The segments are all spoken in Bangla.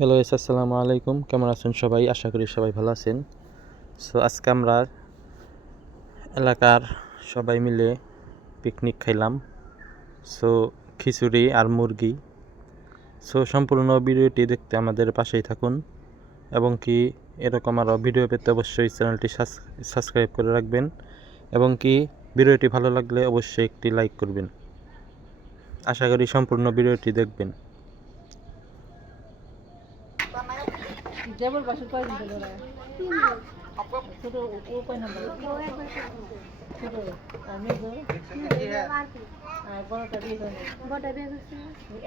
হ্যালো আসসালামু আলাইকুম, কেমন আছেন সবাই? আশা করি সবাই ভালো আছেন। সো আজকে আমরা এলাকার সবাই মিলে পিকনিক খাইলাম। সো খিচুড়ি আর মুরগি। সো সম্পূর্ণ ভিডিওটি দেখতে আমাদের পাশেই থাকুন এবং কি এরকম আরও ভিডিও পেতে অবশ্যই চ্যানেলটি সাবস্ক্রাইব করে রাখবেন এবং কি ভিডিওটি ভালো লাগলে অবশ্যই একটি লাইক করবেন। আশা করি সম্পূর্ণ ভিডিওটি দেখবেন। যেমন বাসা কয় দিন ধরে ছোট ও কয় নাম্বার ছোট আমি তো আর বড়টা দিয়ে দেন বড়টা দিয়ে দিছি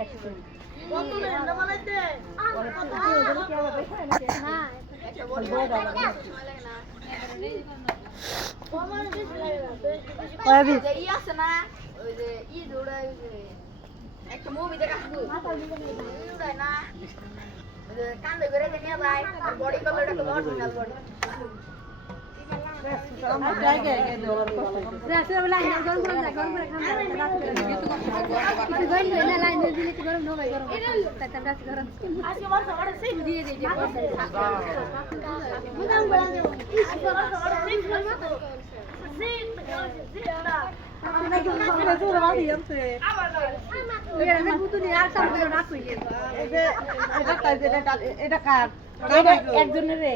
100 কত রেন্ড বানাইতে আর কত ওদের কি আবার দেখায় নাকি হ্যাঁ একটা বড় সময় লাগে না আমার বেশ লাগে না ওই যে ই আছে না ওই যে ই দৌড়ায় ওই যে একটা মুভি দেখা শুরু মাথা দৌড়ায় না কান্দে বেরে নিয়ে যায় আর বডি কলরটা তো অরিজিনাল বডি আমার জায়গা আগে দেওয়ার কষ্ট রাতে লাইন গরম গরম যায় গরম করে খান গরম না লাইন দিলে কি গরম নয় গরম তাতে রাতে গরম আজকে বড় বড় সেই দিয়ে দেই মুদাম বলা যাব আজকে বড় বড় সেই করব তো সেই জিরা আমরা কি বলবো তো রাদি আছে আবার এটা বুতুনি আর সাম করে না কইলে এটা কার একজনের রে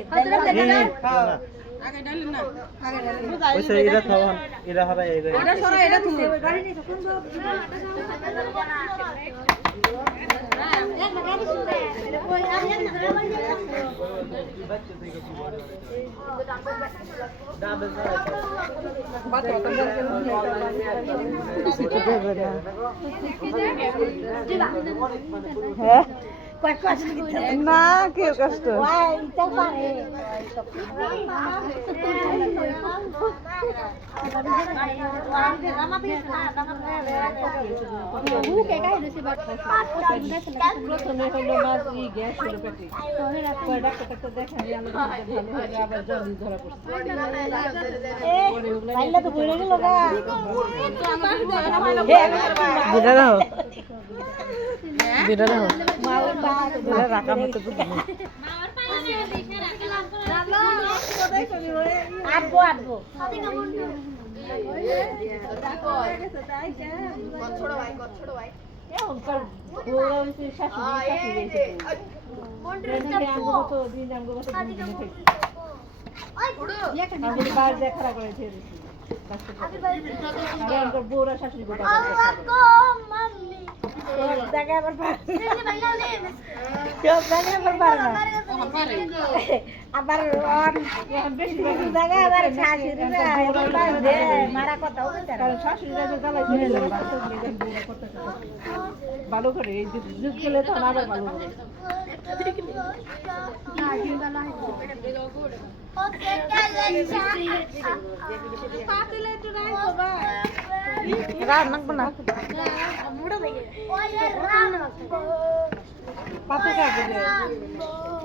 আগে ডালেন না আগে ডালেন ওইসে এটা খাওয়ান এরা হারাই এটা সরা এটা তুমি গাড়ি নিয়ে কোন না কেউ কষ্ট প্রথমে হলো মাঝি গ্যাস হলো পেটে ডাক্তার দেখা আবার জল ধরা বউরা শাশুড়ি আবার মারা কথা ভালো করে যুগ গেলে তো আবার ভালো করে রান্না না পাপে কাটে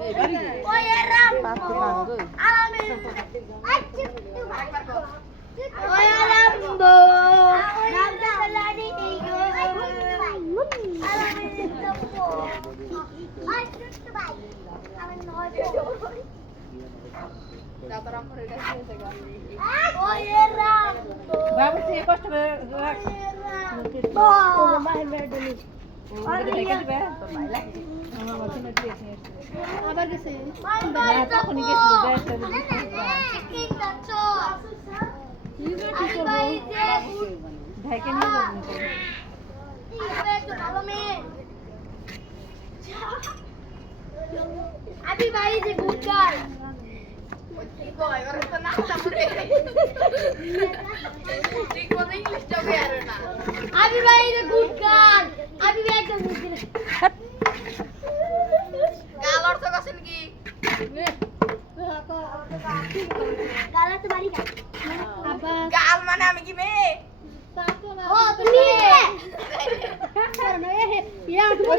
এই বাড়ি ওই রাম পাপে কাটে আরামে ওই রামবো রামদা লাড়ি গো আরামে তো আই ছোট ভাই আমি নয় দাদা করে গেছে ওই রামবো বাবু সে কষ্ট করে রাখ ও মাই মেডলি আরে দেখে দিবে আমার মনে আছে আবার গেছে তখন গেছিল কি করছো আমি ভাই যে ভাইকে নিয়ে যাবো ভালো মেয়ে আমি ভাই যে গুড গার্ল ঠিক কই ওর তো নাচতা পড়ে ঠিক করে ইংলিশটা বের না আমি ভাই যে গুড গার্ল আমি ভাই একটা গুড গাল অর্থ কছেন কি গালাতে বাড়ি গাল মানে আমি কি মেয়ে ও তুমি ইয়া তুমি